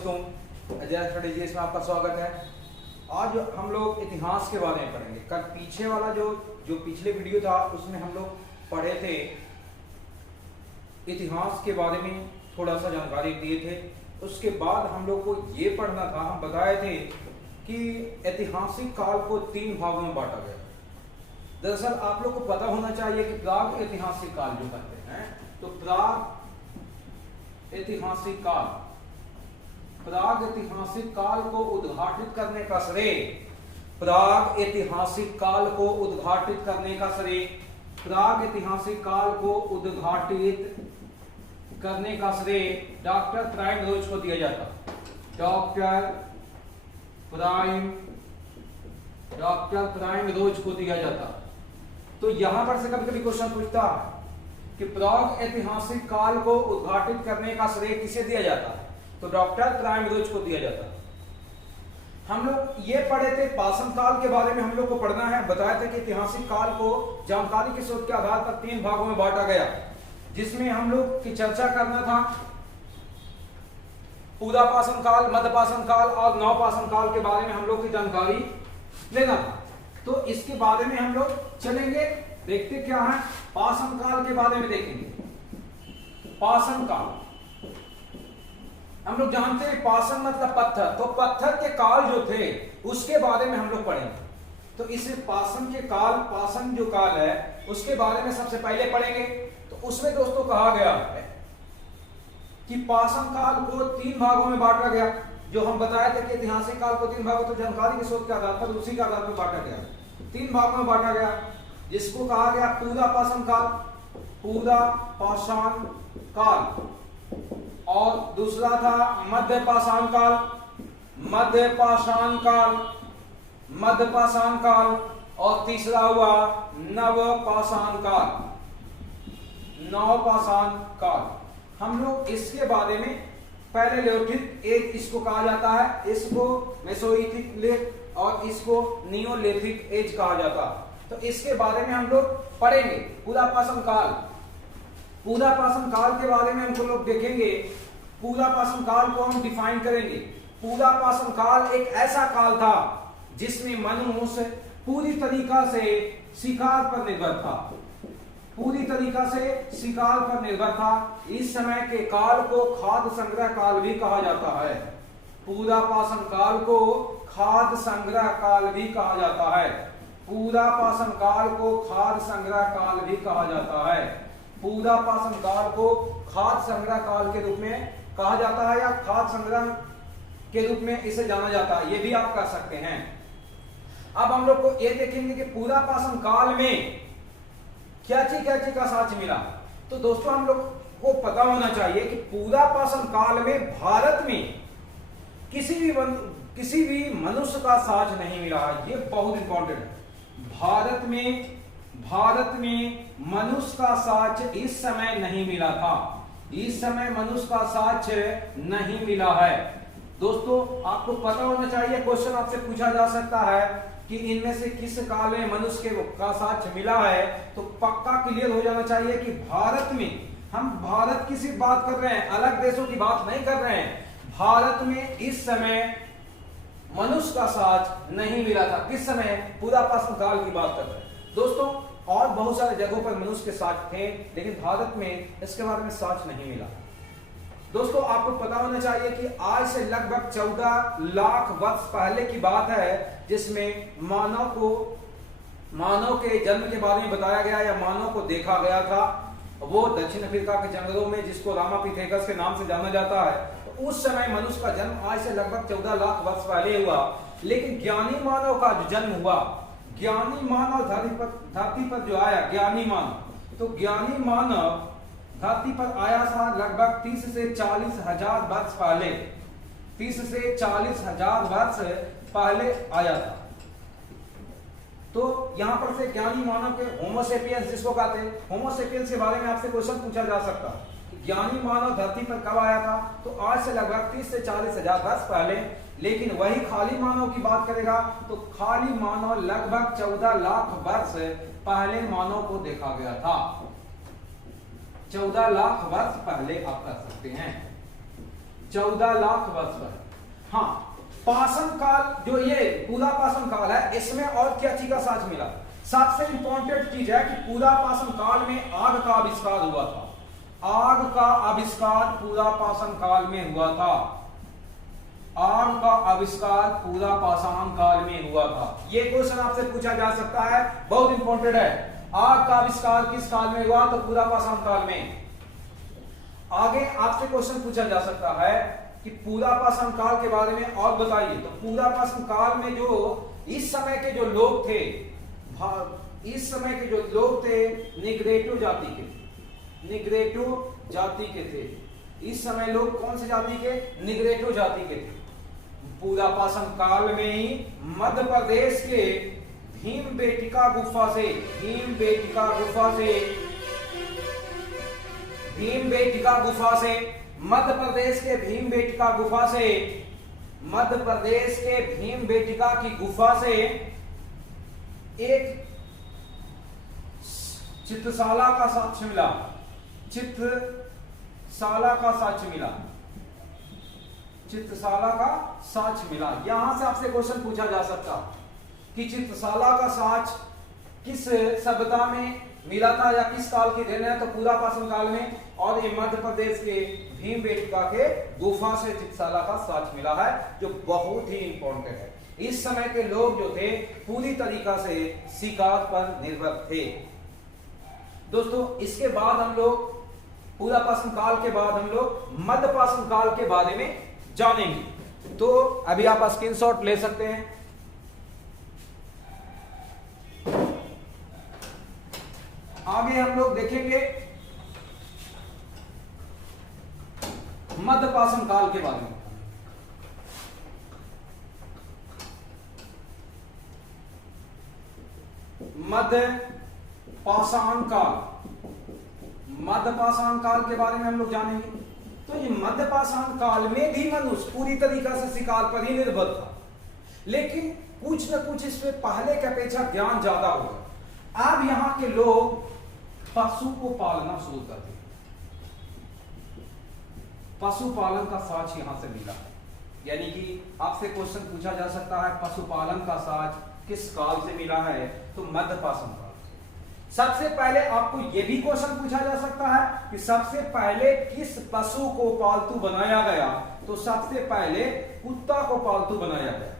दोस्तों, अजय स्ट्रेटेजीज में आपका स्वागत है। आज हम लोग इतिहास के बारे में पढ़ेंगे। कल पीछे वाला जो पिछले वीडियो था उसमें हम लोग पढ़े थे इतिहास के बारे में, थोड़ा सा जानकारी दिए थे। उसके बाद हम लोग को ये पढ़ना था, हम बताए थे कि ऐतिहासिक काल को 3 भागों में बांटा गया। दरअसल आप लोग को पता होना चाहिए कि प्राग ऐतिहासिक काल जो कहते हैं, तो प्राग ऐतिहासिक काल को उद्घाटित करने का श्रेय, प्राग ऐतिहासिक काल को उद्घाटित करने का श्रेय, प्राग ऐतिहासिक काल को उद्घाटित करने का श्रेय डॉक्टर प्राइमरोज को दिया जाता। डॉक्टर प्राइमरोज को दिया जाता। तो यहां पर से कभी कभी क्वेश्चन पूछता है कि प्राग ऐतिहासिक काल को उद्घाटित करने का श्रेय किसे दिया जाता है, तो डॉक्टर प्राइमरोज को दिया जाता है। हम लोग ये पढ़े थे पाषाण काल के बारे में, हम लोग को पढ़ना है। बताया था कि ऐतिहासिक काल को जानकारी के स्रोत के आधार पर 3 भागों में बांटा गया, जिसमें हम लोग की चर्चा करना था पूरा पाषाण काल, मध्य पाषाण काल और नव पाषाण काल के बारे में हम लोग की जानकारी लेना था। तो इसके बारे में हम लोग चलेंगे, देखते क्या है। पाषाण काल के बारे में देखेंगे। पाषाण काल हम लोग जानते हैं, पाषाण मतलब पत्थर, तो पत्थर के काल जो थे उसके बारे में हम लोग पढ़ेंगे। तो इस पाषाण के काल, पाषाण जो काल है उसके बारे में सबसे पहले पढ़ेंगे। तो उसमें दोस्तों कहा गया है कि पाषाण काल को 3 भागों में बांटा गया। जो हम बताए थे कि ऐतिहासिक काल को 3 भागों, तो जानकारी के स्रोत के आधार पर उसी के आधार पर बांटा गया। 3 भागों में बांटा गया, जिसको कहा गया पूरा पाषाण काल, पूरा पाषाण काल, और दूसरा था मध्य पाषाण काल, मध्य पाषाण काल, मध्य पाषाण काल, और तीसरा हुआ नव पाषाण काल, नव पाषाण काल। हम लोग इसके बारे में पैलेलिथिक एज इसको कहा जाता है, इसको मेसोलिथिक और इसको नियोलिथिक एज कहा जाता है। तो इसके बारे में हम लोग पढ़ेंगे। पूरा पाषाण काल, पूरा पाषाण काल के बारे में हम लोग देखेंगे। पूरा पाषाण काल को हम डिफाइन करेंगे। पूरा पाषाण काल एक ऐसा काल था जिसमें मनुष्य पूरी तरीका से शिकार पर निर्भर था, पूरी तरीका से शिकार पर निर्भर था। इस समय के काल को खाद्य संग्रह काल भी कहा जाता है। पूरा पाषाण काल को खाद्य संग्रह काल भी कहा जाता है। पूरा पाषाण काल को खाद्य संग्रह काल भी कहा जाता है। पूरा पाषाण काल को खाद्य संग्रह काल के रूप में कहा जाता है, या खाद्य संग्रह के रूप में इसे जाना जाता है, ये भी आप कह सकते हैं। अब हम लोग को ये देखेंगे कि पूरा पाषाण काल में क्या चीज का साक्ष्य मिला। तो दोस्तों हम लोग को पता होना चाहिए कि पूरा पाषाण काल में भारत में किसी भी मनुष्य का साक्ष्य नहीं मिला है। ये बहुत इंपॉर्टेंट है। भारत में मनुष्य का साक्ष्य इस समय नहीं मिला था। इस समय मनुष्य का साक्ष्य नहीं मिला है। दोस्तों आपको पता होना चाहिए, क्वेश्चन आपसे पूछा जा सकता है कि इनमें से किस काल में मनुष्य का साक्ष्य मिला है, तो पक्का क्लियर हो जाना चाहिए कि भारत में, हम भारत की सिर्फ बात कर रहे हैं, अलग देशों की बात नहीं कर रहे हैं। भारत में इस समय मनुष्य का साक्ष्य नहीं मिला था। किस समय? पूरा पाषाण काल की बात कर रहे हैं दोस्तों। और बहुत सारे जगहों पर मनुष्य के साक्ष्य थे, लेकिन भारत में इसके बारे में साक्ष्य नहीं मिला। दोस्तों आपको पता होना चाहिए कि आज से लगभग 14 लाख वर्ष पहले की बात है, जिसमें मानव के जन्म के बारे में बताया गया, या मानव को देखा गया था। वो दक्षिण अफ्रीका के जंगलों में, जिसको रामापिथेकस के नाम से जाना जाता है। तो उस समय मनुष्य का जन्म आज से लगभग 14 लाख वर्ष पहले हुआ। लेकिन ज्ञानी मानव का जो जन्म हुआ, ज्ञानी मानव धरती पर जो आया, ज्ञानी मानव, तो ज्ञानी मानव धरती पर आया था लगभग 30 से 40 हजार वर्ष पहले। 30 से 40 हजार वर्ष पहले आया था। तो यहां पर से ज्ञानी मानव के होमोसेपियंस जिसको कहते हैं, होमोसेपियंस के बारे में आपसे क्वेश्चन पूछा जा सकता है। ज्ञानी मानव धरती पर कब आया था, तो आज से लगभग 30 से 40 हजार वर्ष पहले। लेकिन वही खाली मानव की बात करेगा तो खाली मानव लगभग 14 लाख वर्ष पहले मानव को देखा गया था। 14 लाख वर्ष पहले आप कर सकते हैं। 14 लाख वर्ष पर। हाँ, पाषाण काल जो ये पूरा पाषाण काल है, इसमें और क्या चीज का साक्ष्य मिला? सबसे इंपॉर्टेंट चीज है कि पूरा पाषाण काल में आग का आविष्कार हुआ था। आग का आविष्कार पूरा पाषाण काल में हुआ था। आग का आविष्कार पूरा पाषाण काल में हुआ था। ये क्वेश्चन आपसे पूछा जा सकता है, बहुत इंपॉर्टेंट है। आग का आविष्कार किस काल में हुआ? तो पूरा पाषाण काल में। आगे आपसे क्वेश्चन पूछा जा सकता है कि पूरा पाषाण काल के बारे में और बताइए। तो पूरा पाषाण काल में जो इस समय के जो लोग थे, इस समय के जो लोग थे निग्रेटो जाति के, निग्रेटो जाति के थे। इस समय लोग कौन सी जाति के? निग्रेटो जाति के थे। पूरा पाषाण काल में ही मध्य प्रदेश के भीमबेटका गुफा से, भीमबेटका गुफा से, भीमबेटका गुफा से, मध्य प्रदेश के भीमबेटका गुफा से, मध्य प्रदेश के भीमबेटका की गुफा से एक चित्रशाला का साक्ष्य मिला। चित्रशाला का साक्ष्य मिला। चित्रशाला का साक्ष्य मिला। यहां से आपसे क्वेश्चन पूछा जा सकता कि चित्रशाला का साक्ष्य किस सभ्यता में मिला था या किस काल की देन है? तो पूरा पाषाण काल में, और ये मध्य प्रदेश के भीमबेटका के गुफा से चित्रशाला का साक्ष्य मिला है, जो बहुत ही इंपॉर्टेंट है। इस समय के लोग जो थे पूरी तरीका से शिकार पर निर्भर थे। दोस्तों, इसके बाद हम लोग पूरा पाषाण काल के बाद हम लोग मध्य पाषाण काल के बारे में जानेंगे। तो अभी आप स्क्रीनशॉट ले सकते हैं। आगे हम लोग देखेंगे मध्य पाषाण काल के बारे में। मध्य पाषाण काल, मध्य पाषाण काल के बारे में हम लोग जानेंगे। तो ये मध्य पाषाण काल में भी मनुष्य पूरी तरीका से शिकार पर ही निर्भर था, लेकिन कुछ न कुछ इसमें पहले की अपेक्षा ज्ञान ज्यादा होगा। अब यहां के लोग पशु को पालना शुरू कर दिए। पशुपालन का साक्ष्य यहां से मिला है, यानी कि आपसे क्वेश्चन पूछा जा सकता है पशुपालन का साक्ष्य किस काल से मिला है? तो मध्य पाषाण काल। सबसे पहले आपको यह भी क्वेश्चन पूछा जा सकता है कि सबसे पहले किस पशु को पालतू बनाया गया? तो सबसे पहले कुत्ता को पालतू बनाया गया।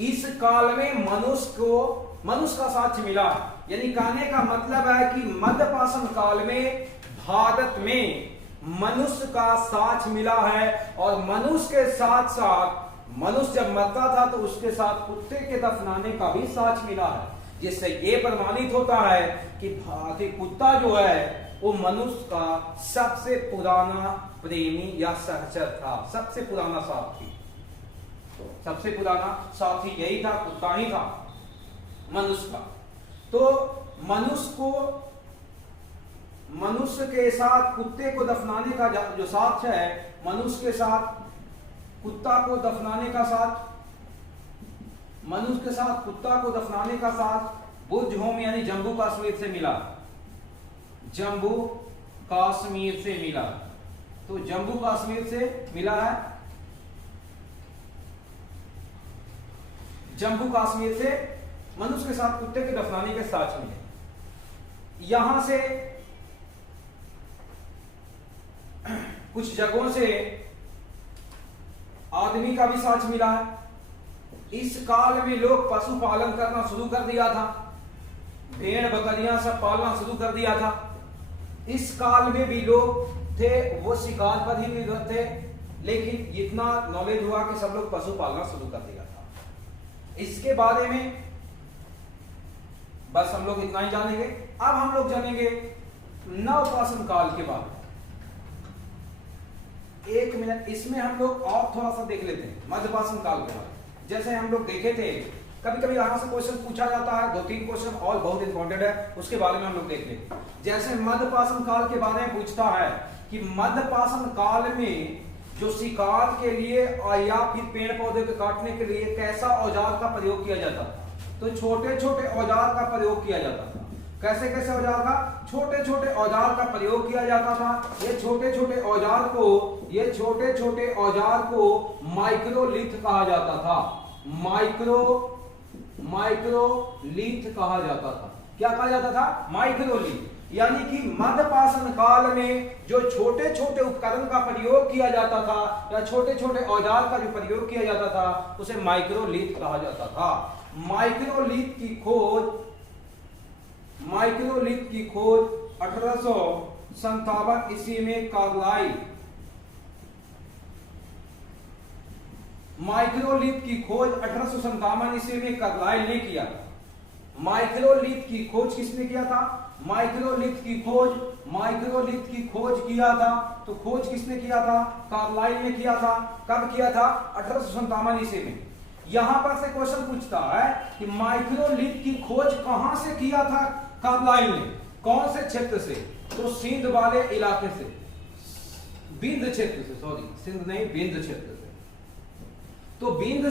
इस काल में मनुष्य का साक्ष्य मिला, यानी कहने का मतलब है कि मध्य पाषाण काल में भारत में मनुष्य का साक्ष्य मिला है। और मनुष्य के साथ साथ, मनुष्य जब मरता था तो उसके साथ कुत्ते के दफनाने का भी साक्ष्य मिला है, जिससे यह प्रमाणित होता है कि कुत्ता जो है वो मनुष्य का सबसे पुराना प्रेमी या सहचर था, सबसे पुराना साथी। सबसे पुराना साथी यही था, कुत्ता ही था मनुष्य का। तो मनुष्य के साथ कुत्ते को दफनाने का जो साक्ष्य है, मनुष्य के साथ कुत्ता को दफनाने का साक्ष्य, मनुष्य के साथ कुत्ता को दफनाने का साक्ष्य बुर्ज होम यानी जम्मू कश्मीर से मिला। जम्मू कश्मीर से मिला। तो जम्मू कश्मीर से मिला है, जम्मू कश्मीर से मनुष्य के साथ कुत्ते के दफनाने के साक्ष्य मिले। यहां से कुछ जगहों से आदमी का भी साक्ष्य मिला है। इस काल में लोग पशुपालन करना शुरू कर दिया था, भेड़ बकरियां सब पालना शुरू कर दिया था। इस काल में भी लोग थे वो शिकार पर ही निर्भर थे, लेकिन इतना नॉलेज हुआ कि सब लोग पशु पालना शुरू कर दिया था। इसके बारे में बस हम लोग इतना ही जानेंगे। अब हम लोग जानेंगे नवपाषाण काल के बारे में। एक मिनट, इसमें हम लोग और थोड़ा सा देख लेते हैं मध्यपाषाण काल के बारे में। जैसे हम लोग देखे थे, कभी कभी यहां से क्वेश्चन पूछा जाता है, 2-3 क्वेश्चन और बहुत इंपॉर्टेंट है, उसके बारे में हम लोग देख लेते हैं। जैसे मध्यपाषाण काल के बारे में पूछता है कि मध्यपाषाण काल में जो शिकार के लिए या फिर पेड़ पौधे को काटने के लिए कैसा औजार का प्रयोग किया जाता था? तो छोटे छोटे औजार का प्रयोग किया जाता था। कैसे औजार का? छोटे छोटे औजार का प्रयोग किया जाता था। ये छोटे छोटे औजार को ये छोटे छोटे औजार को माइक्रोलिथ कहा जाता था। माइक्रोलिथ कहा जाता था। क्या कहा जाता था? माइक्रोलिथ। यानी कि मध्यपाषाण काल में जो छोटे छोटे उपकरण का प्रयोग किया जाता था या छोटे छोटे औजार का जो प्रयोग किया जाता था उसे माइक्रोलिथ कहा जाता था। माइक्रोलिथ की खोज 1857 ईस्वी में कार्लाइल माइक्रोलिथ की खोज 1857 ईस्वी में कार्लाइल ने किया था। माइक्रोलिथ की खोज किसने किया था? माइक्रोलिथ की खोज किया था। तो खोज किसने किया था? कार्लाइल ने किया था। कब किया था? 1857 ईस्वी में। यहां पर से क्वेश्चन पूछता है कि माइक्रोलिथ की खोज कहां से किया था कार्लाइल ने? कौन से क्षेत्र से? तो सिंध वाले इलाके से, बिंद क्षेत्र से, सॉरी सिंध नहीं, बिंद क्षेत्र से। तो बिंद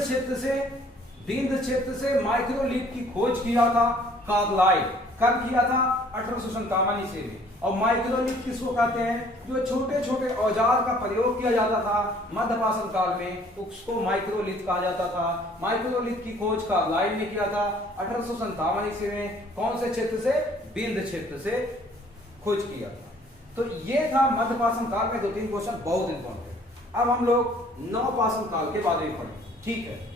क्षेत्र से माइक्रोलिथ की खोज किया था कार्लाइल। कब किया था? 1857 ईस्वी में। और माइक्रोलिथ किसको कहते हैं? जो छोटे छोटे औजार का प्रयोग किया जाता था मध्यपाषाण काल में, उसको माइक्रोलिथ कहा जाता था। माइक्रोलिथ की खोज कार्लाइल ने किया था 1857 ईस्वी में। कौन से क्षेत्र से? बिंद क्षेत्र से खोज किया था। तो ये था मध्यपाषाण काल में 2-3 क्वेश्चन बहुत इंपॉर्टेंट। अब हम लोग नवपाषाण काल के बारे में पढ़ें। ठीक है,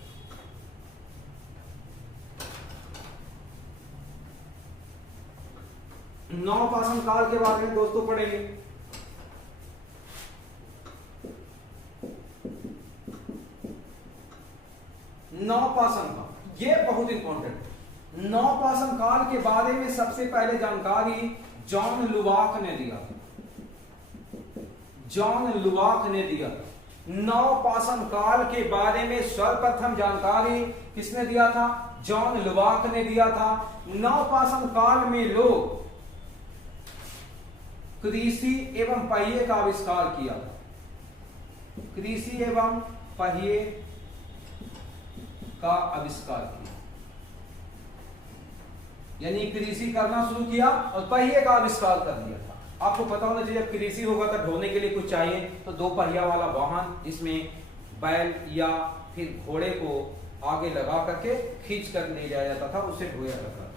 नवपाषाण काल के बारे में दोस्तों पढ़ेंगे। नवपाषाण काल ये बहुत इंपॉर्टेंट। नवपाषाण काल के बारे में सबसे पहले जानकारी जॉन लुबाक ने दिया। नवपाषाण काल के बारे में सर्वप्रथम जानकारी किसने दिया था? जॉन लुबाक ने दिया था। नवपाषाण काल में लोग कृषि एवं पहिए का आविष्कार किया था। कृषि एवं पहिए का आविष्कार किया, यानी कृषि करना शुरू किया और पहिए का आविष्कार कर दिया था। आपको पता होना चाहिए, जब कृषि होगा तब ढोने के लिए कुछ चाहिए, तो 2 पहिया वाला वाहन जिसमें बैल या फिर घोड़े को आगे लगा करके खींच कर ले जाया जाता था, उसे ढोया जाता था।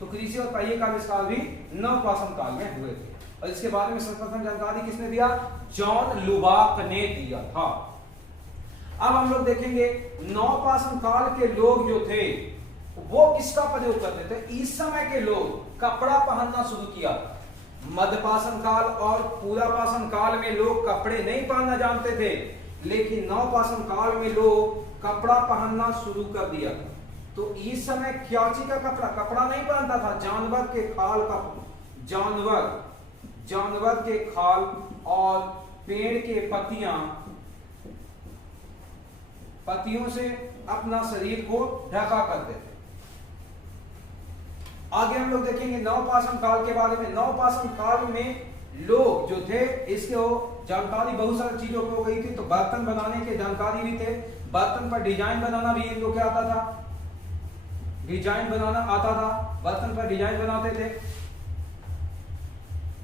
तो कृषि और पहिए का आविष्कार भी नवपाषाण काल में हुए थे। और इसके बारे में सर्वप्रथम जानकारी किसने दिया? जॉन लुबाक ने दिया था। अब हम लोग देखेंगे नवपाषाण काल के लोग जो थे वो किसका प्रयोग करते थे? इस समय के लोग कपड़ा पहनना शुरू किया। मध्यपाषाण काल और पूर्वापाषाण काल में लोग कपड़े नहीं पहनना जानते थे, लेकिन नवपाषाण काल में लोग कपड़ा पहनना शुरू कर दिया। तो इस समय क्या चीज का कपड़ा नहीं पहनता था, जानवर के खाल का, जानवर के खाल और पेड़ के पत्तियों से अपना शरीर को ढका करते थे। आगे हम लोग देखेंगे नवपाषाण काल के बारे में। नवपाषाण काल में लोग जो थे, इसके जानकारी बहुत सारी चीजों की हो गई थी। तो बर्तन बनाने के जानकारी भी थे, बर्तन पर डिजाइन बनाना भी इन लोग क्या आता था? डिजाइन बनाना आता था, बर्तन पर डिजाइन बनाते थे।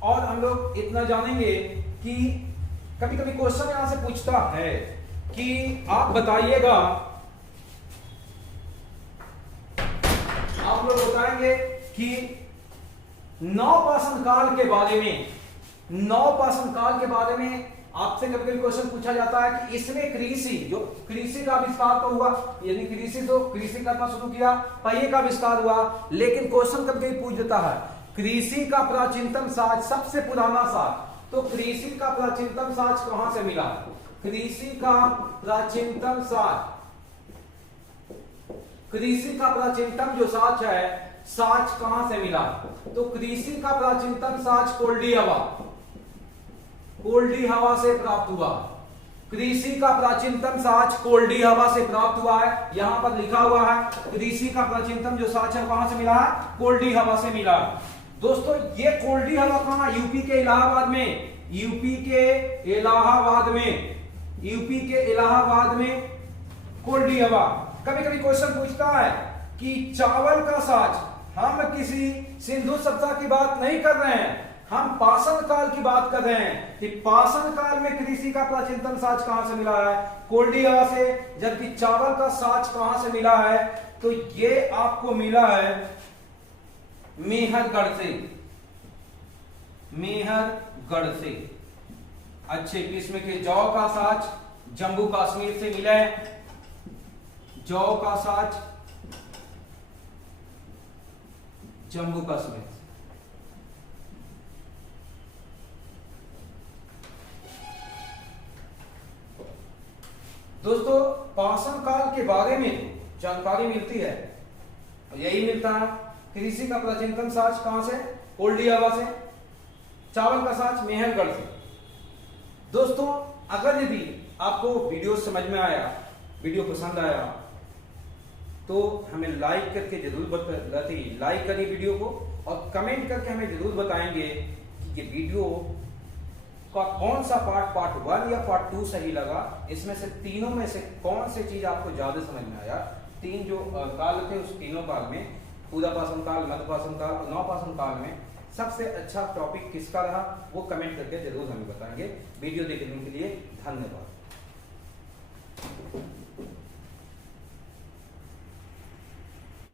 और हम लोग इतना जानेंगे कि कभी कभी क्वेश्चन यहां से पूछता है कि आप बताइएगा, आप लोग बताएंगे कि नवपाषाण काल के बारे में आपसे कभी कभी क्वेश्चन पूछा जाता है कि इसमें कृषि का आविष्कार तो हुआ, यानी कृषि करना शुरू किया, पहिए का आविष्कार हुआ। लेकिन क्वेश्चन कभी कभी पूछ देता है कृषि का प्राचीनतम साज, सबसे पुराना साज, तो कृषि का प्राचीनतम साज कहां से मिला? कृषि का प्राचीनतम जो साज है, साज कहां से मिला? तो कृषि का प्राचीनतम साज कोल्डी हवा से प्राप्त हुआ। कृषि का प्राचीनतम साज कोल्डी हवा से प्राप्त हुआ है। यहां पर लिखा हुआ है कृषि का प्राचीनतम जो साज है कहां से मिला है? कोल्डी हवा से मिला। दोस्तों ये कोल्डी हवा कहां? यूपी के इलाहाबाद में कोल्डी हवा। कभी कभी क्वेश्चन पूछता है कि चावल का साज, हम किसी सिंधु सभ्यता की बात नहीं कर रहे हैं, हम पाषाण काल की बात कर रहे हैं कि पाषाण काल में कृषि का प्राचीनतम साज कहां से मिला है? कोल्डिया से। जबकि चावल का साज कहां से मिला है? तो ये आपको मिला है मेहरगढ़ से। मेहरगढ़ से। अच्छे किस्म के जौ का साज जम्मू कश्मीर से मिला है। जौ का साज जम्मू कश्मीर। दोस्तों पाषाण काल के बारे में जानकारी मिलती है, यही मिलता है। कृषि का प्राचीनतम साज कहां से? कोल्डियावा से। चावल का साज मेहरगढ़ से। दोस्तों अगर यदि आपको वीडियो समझ में आया, वीडियो पसंद आया, तो हमें लाइक करके जरूर लाइक करिए वीडियो को, और कमेंट करके हमें जरूर बताएंगे कि ये वीडियो का कौन सा पार्ट 1 या पार्ट 2 सही लगा। इसमें से तीनों में से कौन सी चीज आपको ज्यादा समझ में आया। 3 जो काल थे उस तीनों काल में, पूरा पाषाण काल, मध्य पाषाण काल और नवपाषाण काल में सबसे अच्छा टॉपिक किसका रहा, वो कमेंट करके जरूर हमें बताएंगे। वीडियो देखने के लिए धन्यवाद।